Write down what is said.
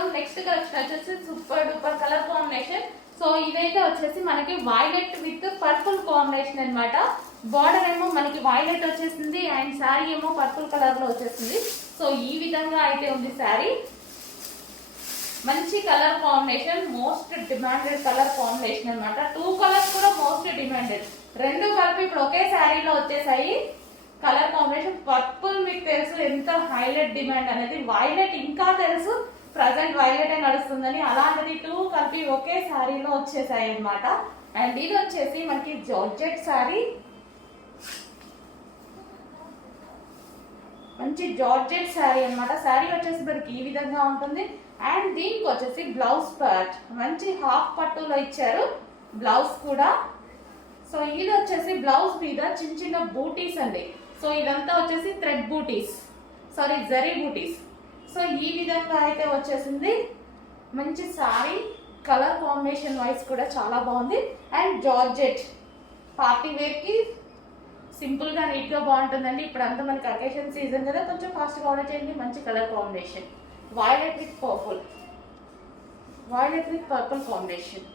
Welcome. Next collection వచ్చేసి super duper colour combination. So ఇదైతే వచ్చేసి మనకి వైలెట్ విత్ పర్పుల్ కాంబినేషన్ అన్నమాట. బార్డర్ ఏమో మనకి వైలెట్ వచ్చేసింది అండ్ శారీ ఏమో పర్పుల్ కలర్ లో వచ్చేసింది. సో ఈ విధంగా అయితే ఉంది శారీ. మంచి colour combination, most demanded colour combination అన్నమాట. 2 కలర్స్ కూడా మోస్ట్ డిమాండెడ్, రెండు కలిపి ఇప్పుడు ఒకే శారీలో వచ్చేసాయి. కలర్ కాంబినేషన్ పర్పుల్ మీకు తెలుసు ఎంత హైలైట్ డిమాండ్ అనేది, వైలెట్ ఇంకా తెలుసు ప్రజెంట్ వైలెట్ నడుస్తుందని, అలాంటిది 2 కలిపి ఒకే శారీలో వచ్చేసాయి అన్నమాట. అండ్ ఇది వచ్చేసి మనకి జార్జెట్ శారీ, మంచి జార్జెట్ శారీ అన్నమాట. శారీ వచ్చేసి మనకి ఈ విధంగా ఉంటుంది. అండ్ దీనికి వచ్చేసి బ్లౌజ్ పార్ట్ మంచి హాఫ్ పట్టులో ఇచ్చారు బ్లౌజ్ కూడా. సో ఇది వచ్చేసి బ్లౌజ్ మీద చిన్న చిన్న బూటీస్ అండి. సో ఇదంతా వచ్చేసి థ్రెడ్ బూటీస్, సారీ జరీ బూటీస్. సో ఈ విధంగా అయితే వచ్చేసింది మంచి సారీ. కలర్ కాంబినేషన్ వైజ్ కూడా చాలా బాగుంది. అండ్ జార్జెట్ పార్టీ వేర్ కి సింపుల్ గా నీట్ గా బాగుంటుందండి. ఇప్పుడు అంతా మనకి అకేషన్ సీజన్ కదా, కొంచెం ఫాస్ట్ గా ఆర్డర్ చేయండి. మంచి colour combination, violet with purple, violet with purple combination.